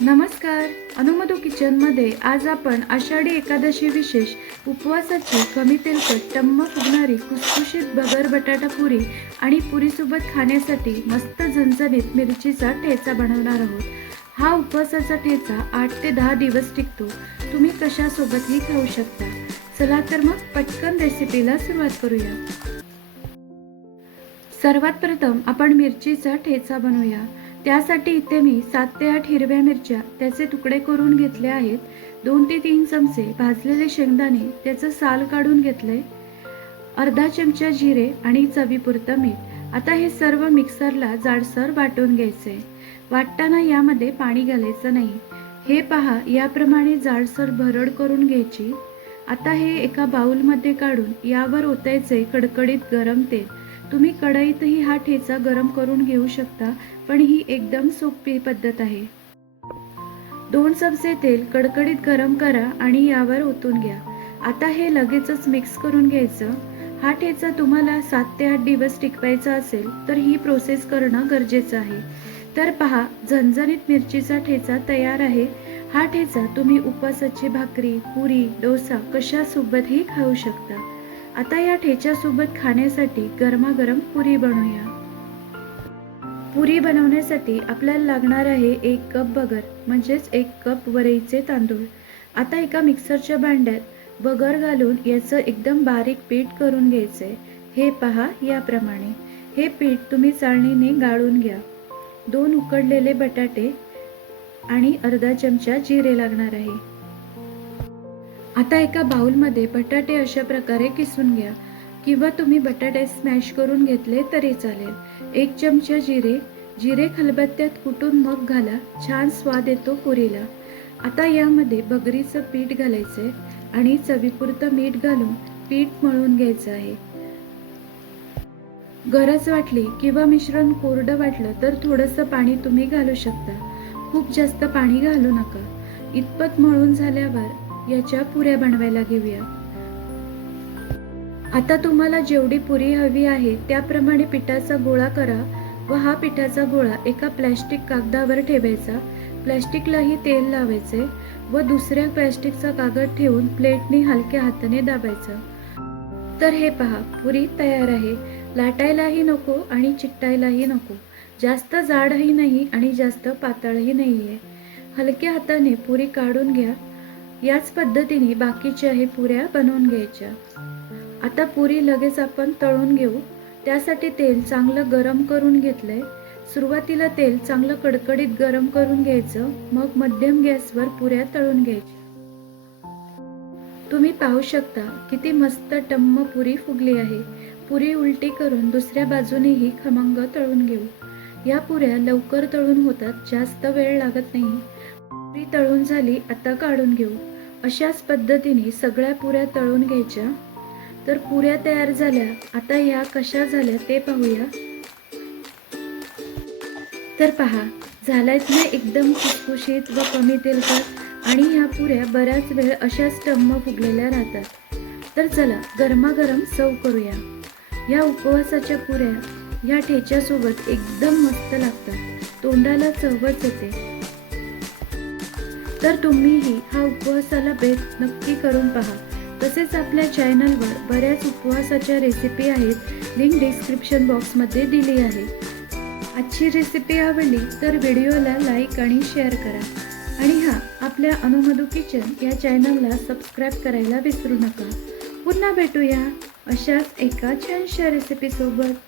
नमस्कार. अनुमदू किचनमध्ये आज आपण आषाढी एकादशी विशेष उपवासाची कमी तेलकट टम्म फुगणारी कुसकुशीत बगर बटाटा पुरी आणि पुरीसोबत खाण्यासाठी मस्त झणझणीत मिरचीचा ठेचा बनवणार आहोत. हा उपवासाचा ठेचा आठ ते दहा दिवस टिकतो. तुम्ही कशासोबतही खाऊ शकता. चला तर मग पटकन रेसिपीला सुरुवात करूया. सर्वात प्रथम आपण मिरचीचा ठेचा बनवूया. त्यासाठी इथे मी सात ते आठ हिरव्या मिरच्या त्याचे तुकडे करून घेतले आहेत. दोन ते तीन चमचे भाजलेले शेंगदाणे त्याचं साल काढून घेतले अर्धा चमचा जिरे आणि चवीपुरतं मीठ. आता हे सर्व मिक्सरला जाडसर वाटून घ्यायचे वाटताना यामध्ये पाणी घालायचं नाही. हे पहा याप्रमाणे जाडसर भरड करून घ्यायची. आता हे एका बाऊलमध्ये काढून यावर ओतायचे कडकडीत गरम तेल. तुम्ही कढईतही हा ठेचा गरम करून घेऊ शकता पण ही एकदम सोपी पद्धत आहे. दोन चमचे तेल कडकडीत गरम करा आणि यावर ओतून घ्या. आता हे लगेचच मिक्स करून घ्यायचं. हा ठेचा तुम्हाला सात ते आठ दिवस टिकवायचा असेल तर ही प्रोसेस करणं गरजेचं आहे. तर पहा झणझणीत मिरचीचा ठेचा तयार आहे. हा ठेचा तुम्ही उपवासाची भाकरी पुरी डोसा कशासोबतही खाऊ शकता. आता या ठेच्यासोबत खाण्यासाठी गरमागरम पुरी बनवूया. पुरी बनवण्यासाठी आपल्याला लागणार आहे एक कप बगर म्हणजेच एक कप वरईचे तांदूळ. आता एका मिक्सरच्या भांड्यात बगर घालून याचं एकदम बारीक पीठ करून घ्यायचे हे पहा याप्रमाणे. हे पीठ तुम्ही चाळणीने गाळून घ्या. दोन उकडलेले बटाटे आणि अर्धा चमचा जिरे लागणार आहे. आता एका बाउलमध्ये बटाटे अशा प्रकारे किसून घ्या. किंवा तुम्ही बटाटे स्मॅश करून घेतले तरी चालेल. एक चमचा जिरे. जिरे खलबत्त्यात कुटून मग घाला. छान स्वाद येतो पुरीला. आता यामध्ये बगरीचं पीठ घालायचंय आणि चवीपुरतं मीठ घालून पीठ मळून घ्यायचं आहे. गरज वाटली किंवा मिश्रण कोरडं वाटलं तर थोडंसं पाणी तुम्ही घालू शकता. खूप जास्त पाणी घालू नका. इतपत मळून झाल्यावर याच्या पुऱ्या बनवायला घेऊया. आता तुम्हाला जेवढी पुरी हवी आहे त्याप्रमाणे पिठाचा गोळा करा व हा पिठाचा गोळा एका प्लॅस्टिक कागदावर ठेवायचा. प्लॅस्टिकलाही तेल लावायचे व दुसऱ्या प्लॅस्टिकचा कागद ठेवून प्लेटने हलक्या हाताने दाबायचं. तर हे पहा पुरी तयार आहे. लाटायलाही नको आणि चिकटायलाही नको. जास्त जाडही नाही आणि जास्त पातळही नाही आहे हलक्या हाताने पुरी काढून घ्या. याच पद्धतीने बाकीच्याही पुऱ्या बनवून घ्यायच्या. आता पुरी लगेच आपण तळून घेऊ. त्यासाठी तेल चांगलं गरम करून घेतलंय. सुरुवातीला तेल चांगलं कडकडीत गरम करून घ्यायचं. मग मध्यम गॅसवर पुऱ्या तळून घ्यायच्या. तुम्ही पाहू शकता किती मस्त टम्म पुरी फुगली आहे. पुरी उलटी करून दुसऱ्या बाजूनेही खमंग तळून घेऊ. या पुऱ्या लवकर तळून होतात. जास्त वेळ लागत नाही. पुरी तळून झाली आता काढून घेऊ. अशाच पद्धतीने सगळ्या पुऱ्या तळून घ्यायच्या. तर पुऱ्या तयार झाल्या. आता ह्या कशा झाल्या ते पाहूया. तर पहा झाल्यात ना एकदम खुसखुशीत व कमी तेलकट आणि ह्या पुऱ्या बऱ्याच वेळ अशाच टम्म फुगलेल्या राहतात. तर चला गरमागरम सव करूया. या उपवासाच्या पुऱ्या ह्या ठेच्यासोबत एकदम मस्त लागतात. तोंडाला चवच येते. तर तुम्हीही हा उपवासाला भेट नक्की करून पहा. तसेच आपल्या चॅनलवर बऱ्याच उपवासाच्या रेसिपी आहेत लिंक डिस्क्रिप्शन बॉक्समध्ये दिली आहे. आजची रेसिपी आवडली तर व्हिडिओला लाईक आणि शेअर करा. आणि हा आपल्या अनुमधू किचन या चॅनलला सबस्क्राईब करायला विसरू नका. पुन्हा भेटूया अशाच एका छानशा रेसिपीसोबत